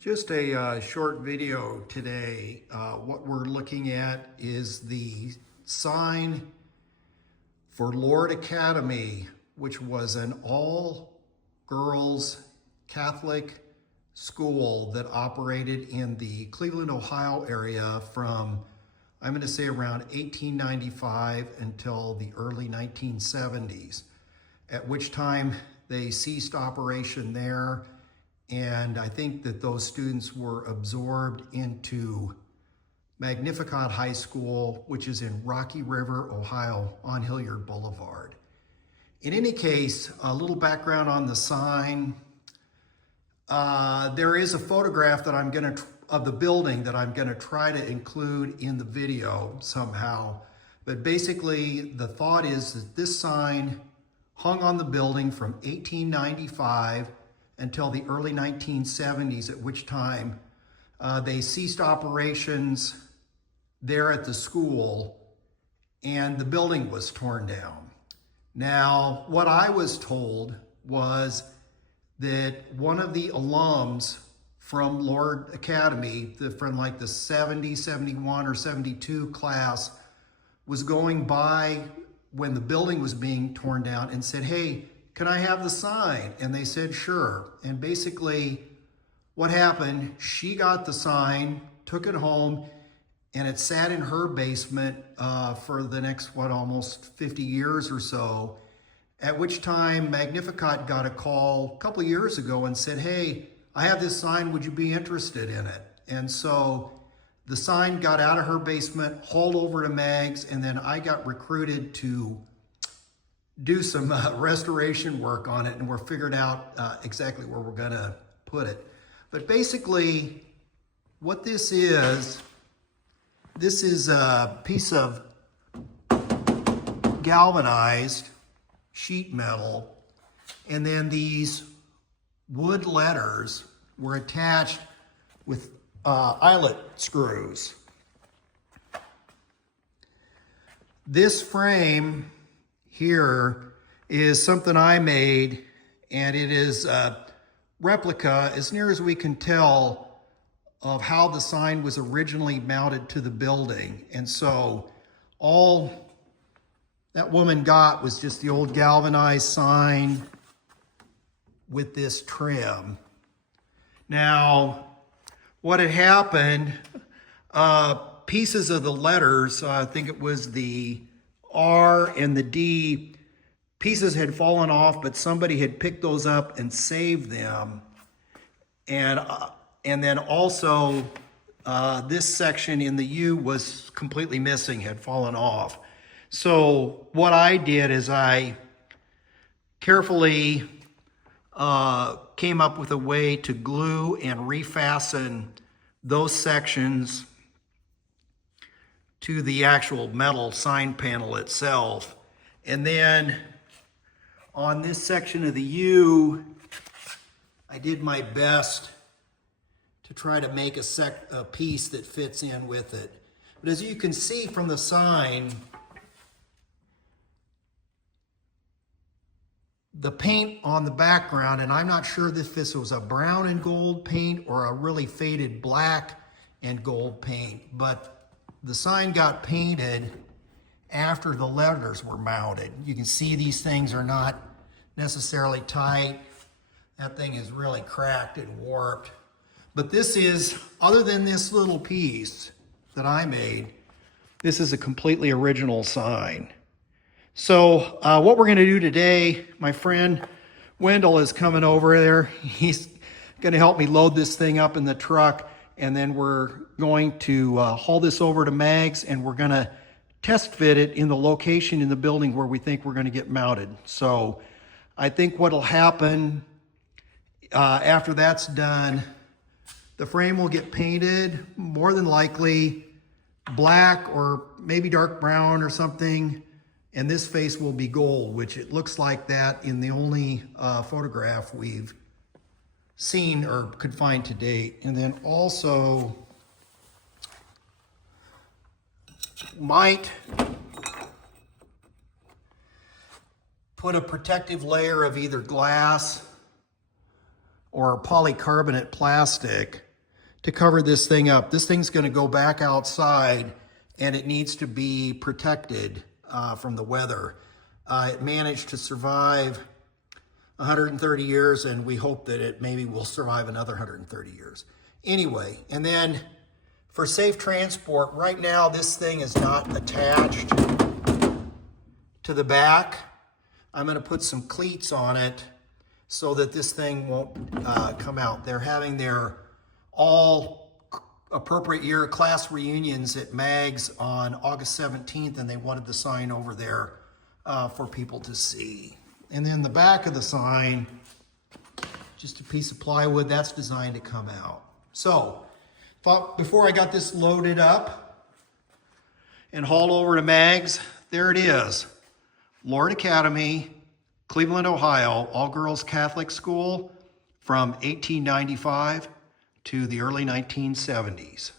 Just a short video today. What we're looking at is the sign for Lourdes Academy, which was an all-girls Catholic school that operated in the Cleveland, Ohio area from, I'm going to say, around 1895 until the early 1970s, at which time they ceased operation there. And I think that those students were absorbed into Magnificat High School, which is in Rocky River, Ohio, on Hilliard Boulevard. In any case, a little background on the sign. There is a photograph that of the building that I'm gonna try to include in the video somehow. But basically, the thought is that this sign hung on the building from 1895 until the early 1970s, at which time they ceased operations there at the school and the building was torn down. Now, what I was told was that one of the alums from Lourdes Academy, from like the 70, 71, or 72 class, was going by when the building was being torn down and said, "Hey, can I have the sign?" And they said, "Sure." And basically what happened, she got the sign, took it home, and it sat in her basement for the next, almost 50 years or so, at which time Magnificat got a call a couple of years ago and said, "Hey, I have this sign, would you be interested in it?" And so the sign got out of her basement, hauled over to Mag's, and then I got recruited to do some restoration work on it, and we're figuring out exactly where we're gonna put it. But basically, what this is a piece of galvanized sheet metal, and then these wood letters were attached with eyelet screws. This frame here is something I made, and it is a replica, as near as we can tell, of how the sign was originally mounted to the building. And so all that woman got was just the old galvanized sign with this trim. Now, what had happened, pieces of the letters, I think it was the R and the D, pieces had fallen off, but somebody had picked those up and saved them. And then also this section in the U was completely missing, had fallen off. So what I did is I carefully came up with a way to glue and refasten those sections to the actual metal sign panel itself. And then on this section of the U, I did my best to try to make a piece that fits in with it. But as you can see from the sign, the paint on the background, and I'm not sure if this was a brown and gold paint or a really faded black and gold paint, but the sign got painted after the letters were mounted. You can see these things are not necessarily tight. That thing is really cracked and warped. But this is, other than this little piece that I made, this is a completely original sign. So what we're gonna do today, my friend Wendell is coming over there. He's gonna help me load this thing up in the truck, and then we're going to haul this over to Mag's, and we're gonna test fit it in the location in the building where we think we're gonna get mounted. So I think what'll happen after that's done, the frame will get painted, more than likely black or maybe dark brown or something, and this face will be gold, which it looks like that in the only photograph we've seen or could find to date. And then also might put a protective layer of either glass or polycarbonate plastic to cover this thing up. This thing's going to go back outside, and it needs to be protected from the weather. It managed to survive 130 years, and we hope that it maybe will survive another 130 years. Anyway, and then for safe transport, right now this thing is not attached to the back. I'm going to put some cleats on it so that this thing won't come out. They're having their all appropriate year class reunions at MAGS on August 17th, and they wanted the sign over there for people to see. And then the back of the sign, just a piece of plywood that's designed to come out. So, before I got this loaded up and hauled over to MAGS, there it is. Lourdes Academy, Cleveland, Ohio, all-girls Catholic school from 1895 to the early 1970s.